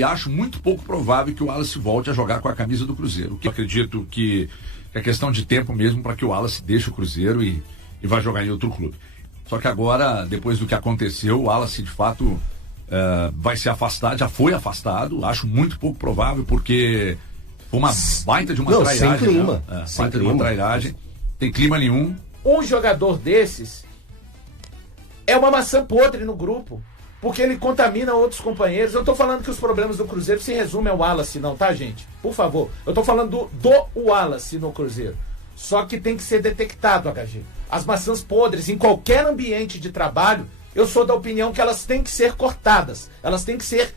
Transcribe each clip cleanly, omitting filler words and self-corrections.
E acho muito pouco provável que o Wallace volte a jogar com a camisa do Cruzeiro. Eu acredito que é questão de tempo mesmo para que o Wallace deixe o Cruzeiro e vá jogar em outro clube. Só que agora, depois do que aconteceu, o Wallace de fato vai se afastar, já foi afastado. Acho muito pouco provável, porque foi uma baita de uma trairagem. Sem clima. Baita de uma trairagem. Tem clima nenhum. Um jogador desses é uma maçã podre no grupo, porque ele contamina outros companheiros. Eu tô falando que os problemas do Cruzeiro se resumem ao Wallace, não, tá, gente? Por favor. Eu tô falando do Wallace no Cruzeiro. Só que tem que ser detectado, HG. As maçãs podres em qualquer ambiente de trabalho, eu sou da opinião que elas têm que ser cortadas. Elas têm que ser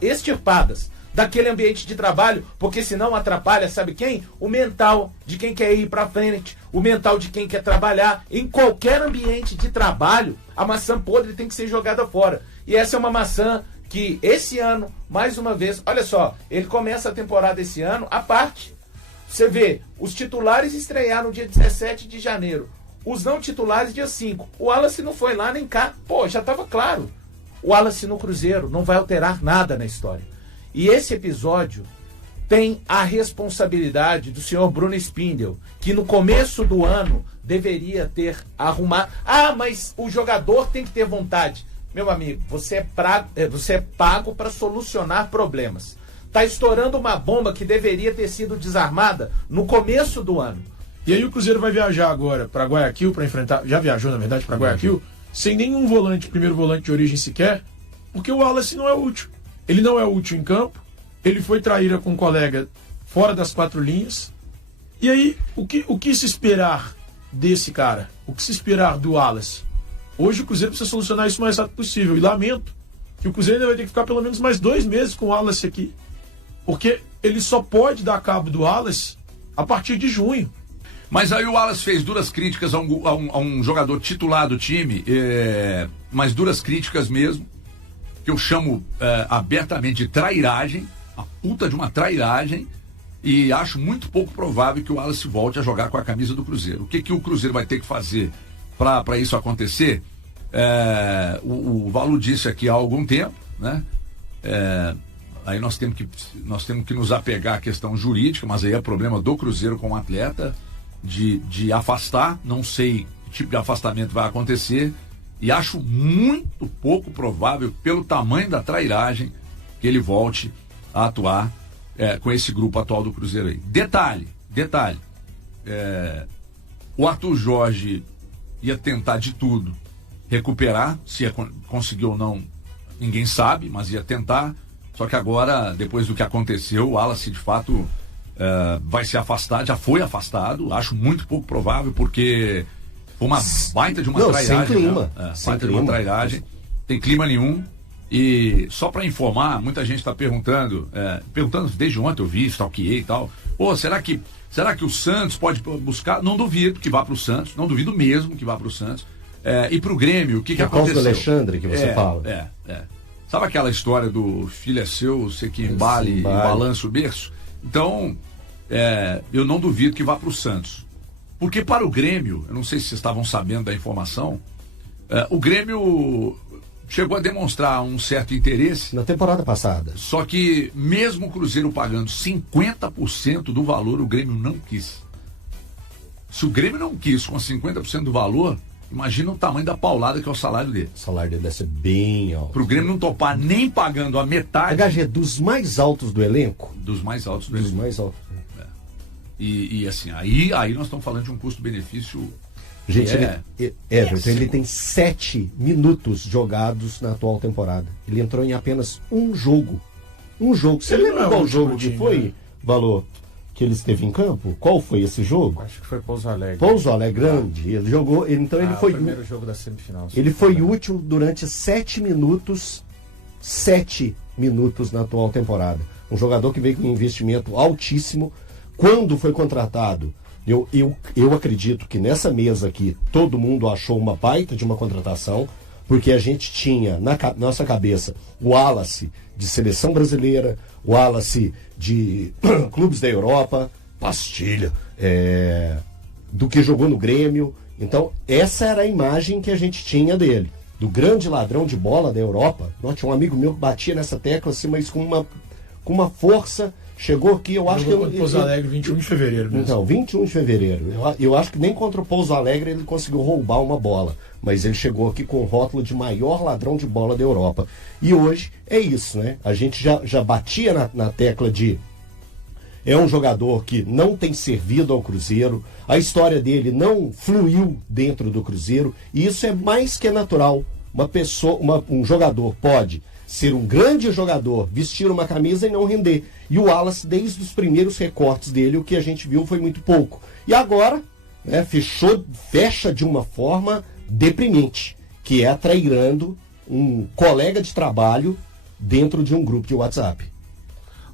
extirpadas daquele ambiente de trabalho, porque senão atrapalha, sabe quem? O mental de quem quer ir pra frente, o mental de quem quer trabalhar. Em qualquer ambiente de trabalho, a maçã podre tem que ser jogada fora. E essa é uma maçã que esse ano, mais uma vez, olha só, ele começa a temporada esse ano à parte. Você vê, os titulares estrearam no dia 17 de janeiro, os não titulares dia 5. O Wallace não foi lá nem cá. Pô, já estava claro. O Wallace no Cruzeiro não vai alterar nada na história. E esse episódio tem a responsabilidade do senhor Bruno Spindel, que no começo do ano deveria ter arrumado. Ah, mas o jogador tem que ter vontade. Meu amigo, você é pago para solucionar problemas. Tá estourando uma bomba que deveria ter sido desarmada no começo do ano. E aí o Cruzeiro vai viajar agora para Guayaquil para enfrentar, já viajou na verdade para Guayaquil, sem nenhum volante, primeiro volante de origem sequer, porque o Wallace não é útil. Ele não é útil em campo, ele foi traíra com um colega fora das 4 linhas. E aí, o que se esperar desse cara? O que se esperar do Wallace? Hoje o Cruzeiro precisa solucionar isso o mais rápido possível. E lamento que o Cruzeiro ainda vai ter que ficar pelo menos mais 2 meses com o Wallace aqui. Porque ele só pode dar cabo do Wallace a partir de junho. Mas aí o Wallace fez duras críticas a um jogador titular do time, mas duras críticas mesmo, que eu chamo abertamente de trairagem, a puta de uma trairagem, e acho muito pouco provável que o Wallace volte a jogar com a camisa do Cruzeiro. O que o Cruzeiro vai ter que fazer para isso acontecer? O Valu disse aqui há algum tempo, né? Aí nós temos que nos apegar à questão jurídica, mas aí é problema do Cruzeiro com o atleta, de afastar. Não sei que tipo de afastamento vai acontecer, e acho muito pouco provável, pelo tamanho da trairagem, que ele volte a atuar com esse grupo atual do Cruzeiro aí. Detalhe, o Arthur Jorge ia tentar de tudo recuperar, se ia conseguir ou não, ninguém sabe, mas ia tentar. Só que agora, depois do que aconteceu, o Wallace de fato vai se afastar, já foi afastado. Acho muito pouco provável, porque foi uma baita de uma trairagem. Sem clima. Baita de uma trairagem. Tem clima nenhum. E só para informar, muita gente está perguntando desde ontem eu vi, stalkeei e tal. Pô, será que o Santos pode buscar? Não duvido que vá para o Santos, não duvido mesmo que vá para o Santos. E para o Grêmio, o que aconteceu? Por causa do Alexandre que você fala. Sabe aquela história do filho é seu, você que embale e balança o berço? Então, eu não duvido que vá para o Santos. Porque para o Grêmio, eu não sei se vocês estavam sabendo da informação, o Grêmio chegou a demonstrar um certo interesse. Na temporada passada. Só que mesmo o Cruzeiro pagando 50% do valor, o Grêmio não quis. Se o Grêmio não quis com 50% do valor, imagina o tamanho da paulada que é o salário dele. O salário dele deve ser bem alto. Pro Grêmio não topar nem pagando a metade. HG, dos mais altos do elenco? Dos mais altos do elenco. Dos mais altos. E assim, aí nós estamos falando de um custo-benefício. Gente, ele tem 7 minutos jogados na atual temporada. Ele entrou em apenas um jogo. Você lembra qual jogo que foi, Valor, que ele esteve em campo? Qual foi esse jogo? Acho que foi Pouso Alegre. Pouso Alegre Grande. Ele jogou, então ele foi... o primeiro jogo da semifinal. Ele foi útil durante 7 minutos. 7 minutos na atual temporada. Um jogador que veio com um investimento altíssimo. Quando foi contratado, eu acredito que nessa mesa aqui todo mundo achou uma baita de uma contratação, porque a gente tinha na nossa cabeça o Wallace de seleção brasileira, o Wallace de clubes da Europa, Pastilha, do que jogou no Grêmio. Então essa era a imagem que a gente tinha dele, do grande ladrão de bola da Europa. Tinha um amigo meu que batia nessa tecla assim, mas com uma força. Chegou aqui, eu acho que... Contra o Pouso Alegre, 21 de fevereiro mesmo. Então, 21 de fevereiro. Eu acho que nem contra o Pouso Alegre ele conseguiu roubar uma bola. Mas ele chegou aqui com o rótulo de maior ladrão de bola da Europa. E hoje é isso, né? A gente já batia na tecla de... É um jogador que não tem servido ao Cruzeiro. A história dele não fluiu dentro do Cruzeiro. E isso é mais que natural. Um jogador pode ser um grande jogador, vestir uma camisa e não render. E o Wallace, desde os primeiros recortes dele, o que a gente viu foi muito pouco. E agora, né, fecha de uma forma deprimente, que é atrairando um colega de trabalho dentro de um grupo de WhatsApp.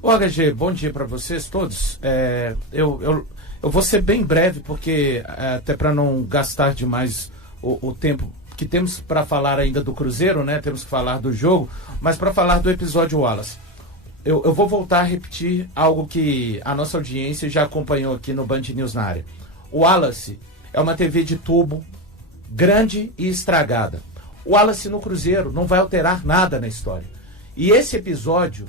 Ô HG, bom dia para vocês todos. Eu vou ser bem breve, porque até para não gastar demais o tempo que temos para falar ainda do Cruzeiro, né? Temos que falar do jogo, mas para falar do episódio Wallace, eu vou voltar a repetir algo que a nossa audiência já acompanhou aqui no Band News na área. O Wallace é uma TV de tubo grande e estragada. O Wallace no Cruzeiro não vai alterar nada na história. E esse episódio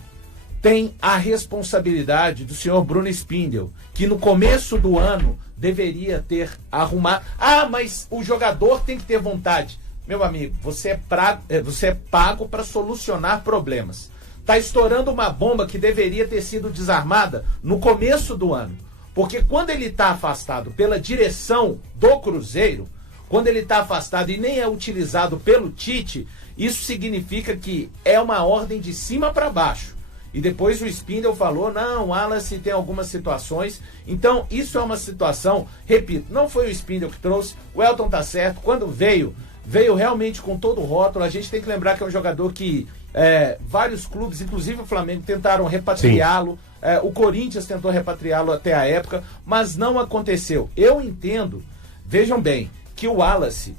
tem a responsabilidade do senhor Bruno Spindel, que no começo do ano deveria ter arrumado. Mas o jogador tem que ter vontade. Meu amigo, você é pago para solucionar problemas. Está estourando uma bomba que deveria ter sido desarmada no começo do ano. Porque quando ele está afastado pela direção do Cruzeiro, quando ele está afastado e nem é utilizado pelo Tite, isso significa que é uma ordem de cima para baixo. E depois o Spindel falou, não, o Wallace tem algumas situações. Então, isso é uma situação, repito, não foi o Spindel que trouxe, o Elton tá certo, quando veio realmente com todo o rótulo. A gente tem que lembrar que é um jogador que vários clubes, inclusive o Flamengo, tentaram repatriá-lo. O Corinthians tentou repatriá-lo até a época, mas não aconteceu. Eu entendo, vejam bem, que o Wallace,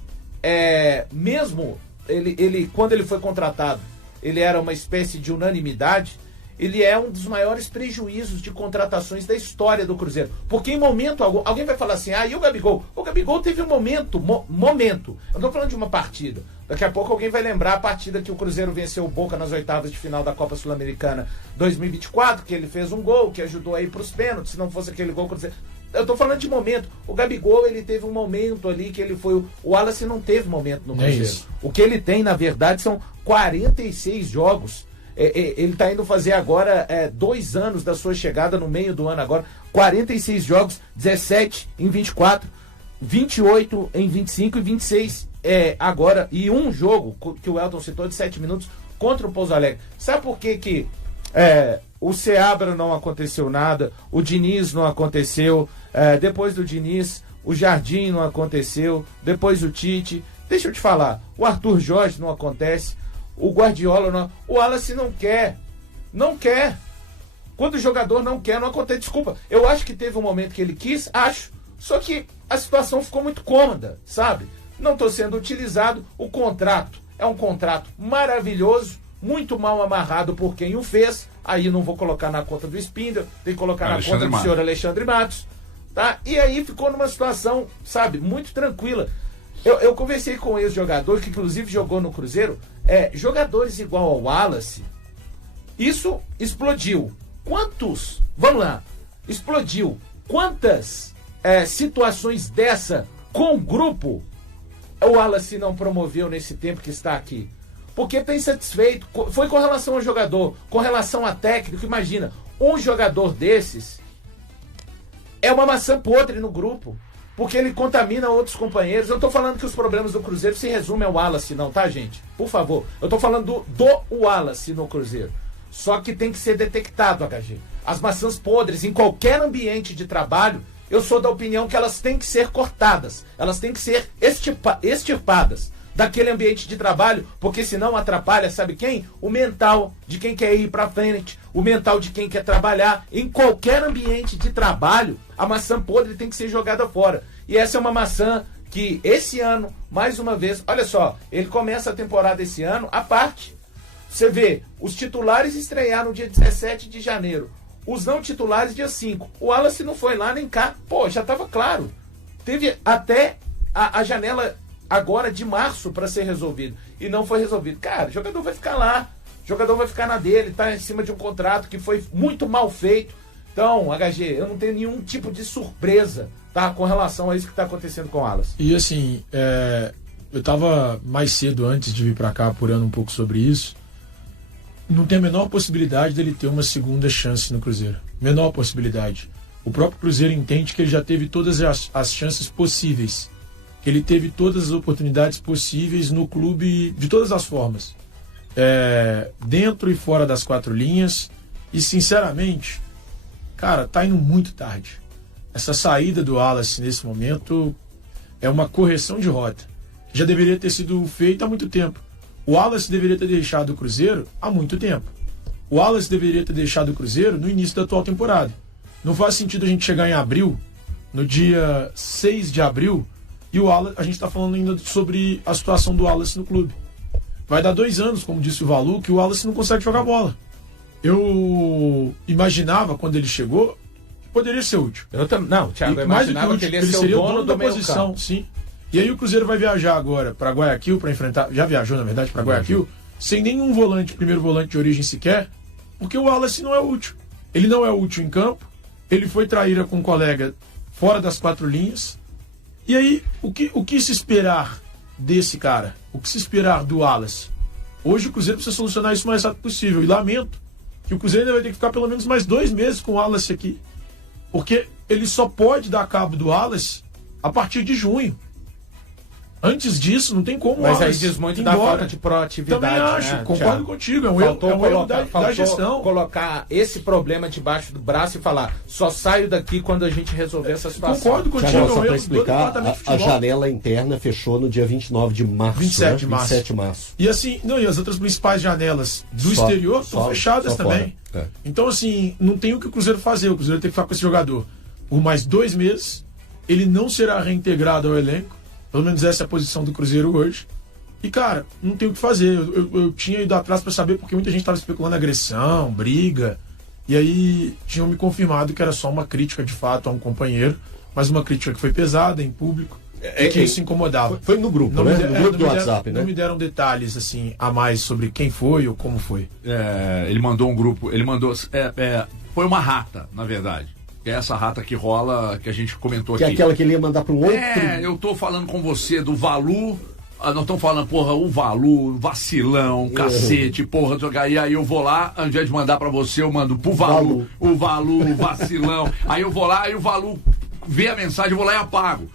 mesmo ele quando ele foi contratado, ele era uma espécie de unanimidade. Ele é um dos maiores prejuízos de contratações da história do Cruzeiro. Porque em momento algum, alguém vai falar assim, e o Gabigol? O Gabigol teve um momento. Eu não estou falando de uma partida. Daqui a pouco alguém vai lembrar a partida que o Cruzeiro venceu o Boca nas oitavas de final da Copa Sul-Americana 2024, que ele fez um gol, que ajudou a ir para os pênaltis. Se não fosse aquele gol, o Cruzeiro... Eu estou falando de momento. O Gabigol, ele teve um momento ali que ele foi... O Wallace não teve momento no Cruzeiro. O que ele tem, na verdade, são 46 jogos. Ele está indo fazer agora 2 anos da sua chegada, no meio do ano agora. 46 jogos, 17 em 24, 28 em 25 e 26 agora. E um jogo que o Elton citou de 7 minutos contra o Pouso Alegre. Sabe por que o Seabra não aconteceu nada, o Diniz não aconteceu, depois do Diniz o Jardim não aconteceu, depois o Tite. Deixa eu te falar, o Arthur Jorge não acontece, o Guardiola não... O Wallace não quer. Não quer. Quando o jogador não quer, não acontece. Desculpa, eu acho que teve um momento que ele quis, acho. Só que a situação ficou muito cômoda, sabe? Não estou sendo utilizado. O contrato é um contrato maravilhoso, muito mal amarrado por quem o fez. Aí não vou colocar na conta do Spindel, tem que colocar na conta do senhor Alexandre Matos. Tá? E aí ficou numa situação, sabe, muito tranquila. Eu conversei com um ex-jogador, que inclusive jogou no Cruzeiro, jogadores igual ao Wallace, isso explodiu. Vamos lá, explodiu. Quantas situações dessa com grupo o Wallace não promoveu nesse tempo que está aqui? Porque está insatisfeito. Foi com relação ao jogador, com relação a técnico. Imagina, um jogador desses é uma maçã podre no grupo. Porque ele contamina outros companheiros. Eu tô falando que os problemas do Cruzeiro se resumem ao Wallace, não, tá, gente? Por favor. Eu tô falando do Wallace no Cruzeiro. Só que tem que ser detectado, HG. As maçãs podres, em qualquer ambiente de trabalho, eu sou da opinião que elas têm que ser cortadas. Elas têm que ser extirpadas daquele ambiente de trabalho, porque senão atrapalha, sabe quem? O mental de quem quer ir pra frente, o mental de quem quer trabalhar. Em qualquer ambiente de trabalho, a maçã podre tem que ser jogada fora. E essa é uma maçã que esse ano, mais uma vez, olha só, ele começa a temporada esse ano, à parte. Você vê, os titulares estrearam dia 17 de janeiro, os não titulares dia 5. O Wallace não foi lá nem cá, já estava claro. Teve até a janela agora de março para ser resolvido. E não foi resolvido. Cara, o jogador vai ficar lá. O jogador vai ficar na dele, tá em cima de um contrato que foi muito mal feito. Então, HG, eu não tenho nenhum tipo de surpresa, tá, com relação a isso que tá acontecendo com o Wallace. E assim, eu tava mais cedo, antes de vir para cá, apurando um pouco sobre isso. Não tem a menor possibilidade dele ter uma segunda chance no Cruzeiro. Menor possibilidade. O próprio Cruzeiro entende que ele já teve todas as chances possíveis. Que ele teve todas as oportunidades possíveis no clube de todas as formas. Dentro e fora das 4 linhas. E sinceramente, cara, tá indo muito tarde. Essa saída do Wallace nesse momento é uma correção de rota. Que já deveria ter sido feita há muito tempo. O Wallace deveria ter deixado o Cruzeiro há muito tempo. O Wallace deveria ter deixado o Cruzeiro no início da atual temporada. Não faz sentido a gente chegar em abril, no dia 6 de abril, e o Wallace, a gente está falando ainda sobre a situação do Wallace no clube. Vai dar 2 anos, como disse o Valu, que o Wallace não consegue jogar bola. Eu imaginava, quando ele chegou, que poderia ser útil. Não, Thiago, eu imaginava que ele ia ser seria o dono da posição, sim. E aí o Cruzeiro vai viajar agora para Guayaquil para enfrentar, já viajou na verdade para Guayaquil, sem nenhum volante, primeiro volante de origem sequer, porque o Wallace não é útil. Ele não é útil em campo, ele foi traíra com um colega fora das 4 linhas. E aí, o que se esperar desse cara? O que se esperar do Wallace? Hoje o Cruzeiro precisa solucionar isso o mais rápido possível. E lamento que o Cruzeiro ainda vai ter que ficar pelo menos mais 2 meses com o Wallace aqui. Porque ele só pode dar cabo do Wallace a partir de junho. Antes disso, não tem como. Mas aí diz muito da falta de proatividade. Também acho, né, concordo Thiago? contigo. É um erro da gestão. Colocar esse problema debaixo do braço e falar, só saio daqui quando a gente resolver essa situação. Concordo contigo. Thiago, É só um para erro explicar, do a janela interna fechou no dia 29 de março. 27 de março. 27 de março. E assim, e as outras principais janelas do exterior estão fechadas também. Então, assim, não tem o que o Cruzeiro fazer. O Cruzeiro tem que ficar com esse jogador por mais 2 meses. Ele não será reintegrado ao elenco. Pelo menos essa é a posição do Cruzeiro hoje. E, cara, não tem o que fazer. Eu tinha ido atrás para saber, porque muita gente estava especulando agressão, briga. E aí tinham me confirmado que era só uma crítica, de fato, a um companheiro. Mas uma crítica que foi pesada, em público. Que isso incomodava. Foi no grupo, né? No grupo do WhatsApp, né? Não me deram detalhes, assim, a mais sobre quem foi ou como foi. Ele mandou um grupo, foi uma rata, na verdade. Que é essa rata que rola, que a gente comentou aqui. Que é aquela que ele ia mandar para um outro. Eu tô falando com você do Valu. Nós estamos falando, porra, o Valu, vacilão, cacete, porra. E aí eu vou lá, ao invés de mandar pra você, eu mando pro Valu. O Valu, vacilão. Aí eu vou lá, aí o Valu vê a mensagem, eu vou lá e apago.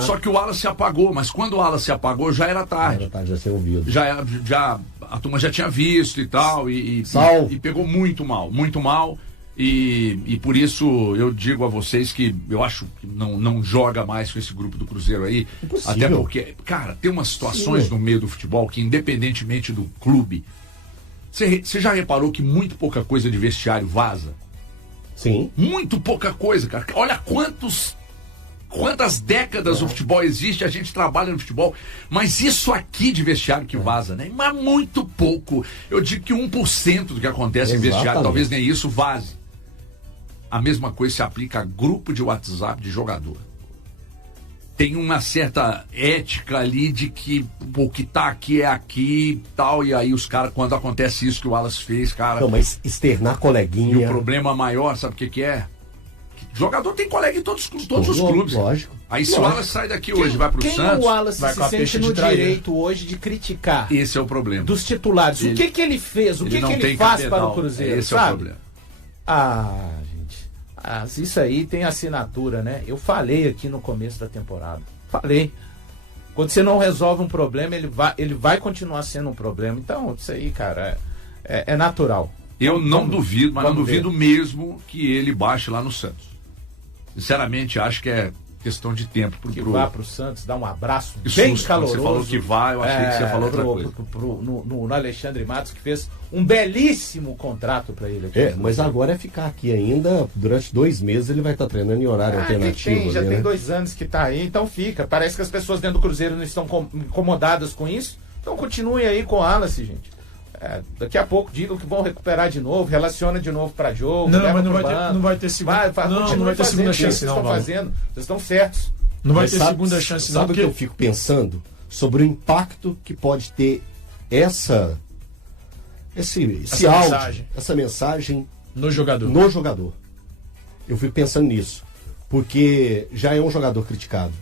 Só que o Wallace se apagou, mas quando o Wallace se apagou, já era tarde. Era tarde, já ser ouvido. A turma já tinha visto e tal, e pegou muito mal, muito mal. E por isso eu digo a vocês que eu acho que não joga mais com esse grupo do Cruzeiro aí. Impossível. Até porque, cara, tem umas situações no meio do futebol que, independentemente do clube, você já reparou que muito pouca coisa de vestiário vaza? Sim. Muito pouca coisa, cara. Olha quantas décadas o futebol existe, a gente trabalha no futebol, mas isso aqui de vestiário que vaza, né? Mas muito pouco. Eu digo que 1% do que acontece em vestiário, talvez nem isso, vaze. A mesma coisa se aplica a grupo de WhatsApp de jogador. Tem uma certa ética ali de que o que tá aqui é aqui e tal, e aí os caras, quando acontece isso que o Wallace fez, cara... Não, mas externar coleguinha... E o problema maior, sabe o que é? Jogador tem colega em todos os clubes. Lógico. Aí se o Wallace sai daqui hoje, vai pro Santos... Quem o Wallace se sente no direito hoje de criticar? Esse é o problema. Dos titulares. O que ele fez? O que ele faz para o Cruzeiro? Esse é o problema. Gente. Isso aí tem assinatura, né? Eu falei aqui no começo da temporada. Falei. Quando você não resolve um problema, ele vai continuar sendo um problema. Então, isso aí, cara, é natural. Eu não duvido, mas não duvido mesmo que ele baixe lá no Santos. Sinceramente, acho que é questão de tempo. Vá pro Santos, dá um abraço bem caloroso. Você falou que vai, eu achei que você falou outra coisa. No Alexandre Matos, que fez um belíssimo contrato para ele aqui. Mas agora é ficar aqui ainda, durante 2 meses ele vai estar treinando em horário alternativo. Já tem 2 anos que tá aí, então fica. Parece que as pessoas dentro do Cruzeiro não estão incomodadas com isso. Então continue aí com o Wallace, gente. Daqui a pouco digam que vão recuperar de novo, relaciona de novo para jogo. Não, mas não vai ter segunda. Não vai ter segunda chance, não. Vocês estão certos. Não vai ter segunda chance, não. Sabe o que eu fico pensando? sobre o impacto que pode ter esse áudio, essa mensagem no jogador. No jogador. Eu fico pensando nisso, porque já é um jogador criticado.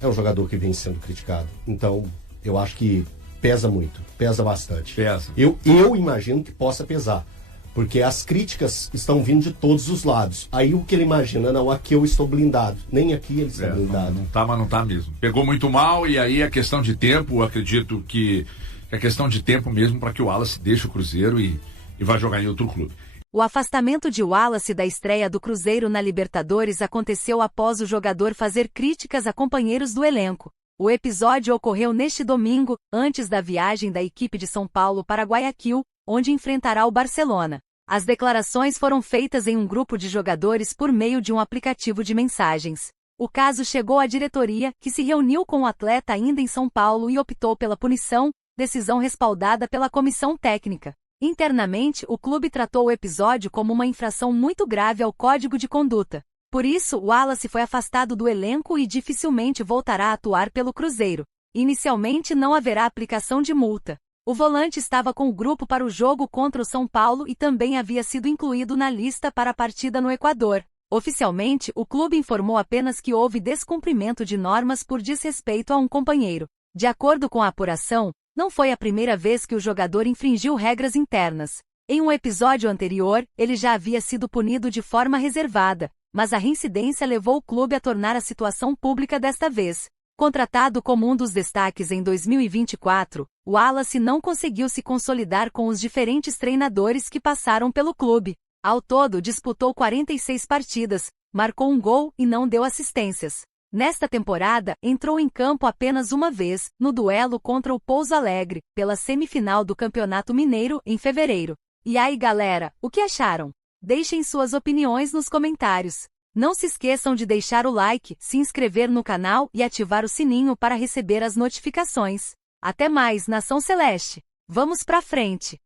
É um jogador que vem sendo criticado. Então, eu acho que pesa muito, pesa bastante. Pesa. Eu imagino que possa pesar, porque as críticas estão vindo de todos os lados. Aí o que ele imagina, não, aqui eu estou blindado. Nem aqui ele está blindado. Não tá, mas não tá mesmo. Pegou muito mal e aí a questão de tempo, acredito que é questão de tempo mesmo para que o Wallace deixe o Cruzeiro e vá jogar em outro clube. O afastamento de Wallace da estreia do Cruzeiro na Libertadores aconteceu após o jogador fazer críticas a companheiros do elenco. O episódio ocorreu neste domingo, antes da viagem da equipe de São Paulo para Guayaquil, onde enfrentará o Barcelona. As declarações foram feitas em um grupo de jogadores por meio de um aplicativo de mensagens. O caso chegou à diretoria, que se reuniu com o atleta ainda em São Paulo e optou pela punição, decisão respaldada pela comissão técnica. Internamente, o clube tratou o episódio como uma infração muito grave ao Código de Conduta. Por isso, Wallace foi afastado do elenco e dificilmente voltará a atuar pelo Cruzeiro. Inicialmente não haverá aplicação de multa. O volante estava com o grupo para o jogo contra o São Paulo e também havia sido incluído na lista para a partida no Equador. Oficialmente, o clube informou apenas que houve descumprimento de normas por desrespeito a um companheiro. De acordo com a apuração, não foi a primeira vez que o jogador infringiu regras internas. Em um episódio anterior, ele já havia sido punido de forma reservada, mas a reincidência levou o clube a tornar a situação pública desta vez. Contratado como um dos destaques em 2024, o Wallace não conseguiu se consolidar com os diferentes treinadores que passaram pelo clube. Ao todo, disputou 46 partidas, marcou um gol e não deu assistências. Nesta temporada, entrou em campo apenas uma vez, no duelo contra o Pouso Alegre, pela semifinal do Campeonato Mineiro, em fevereiro. E aí, galera, o que acharam? Deixem suas opiniões nos comentários. Não se esqueçam de deixar o like, se inscrever no canal e ativar o sininho para receber as notificações. Até mais, Nação Celeste! Vamos pra frente!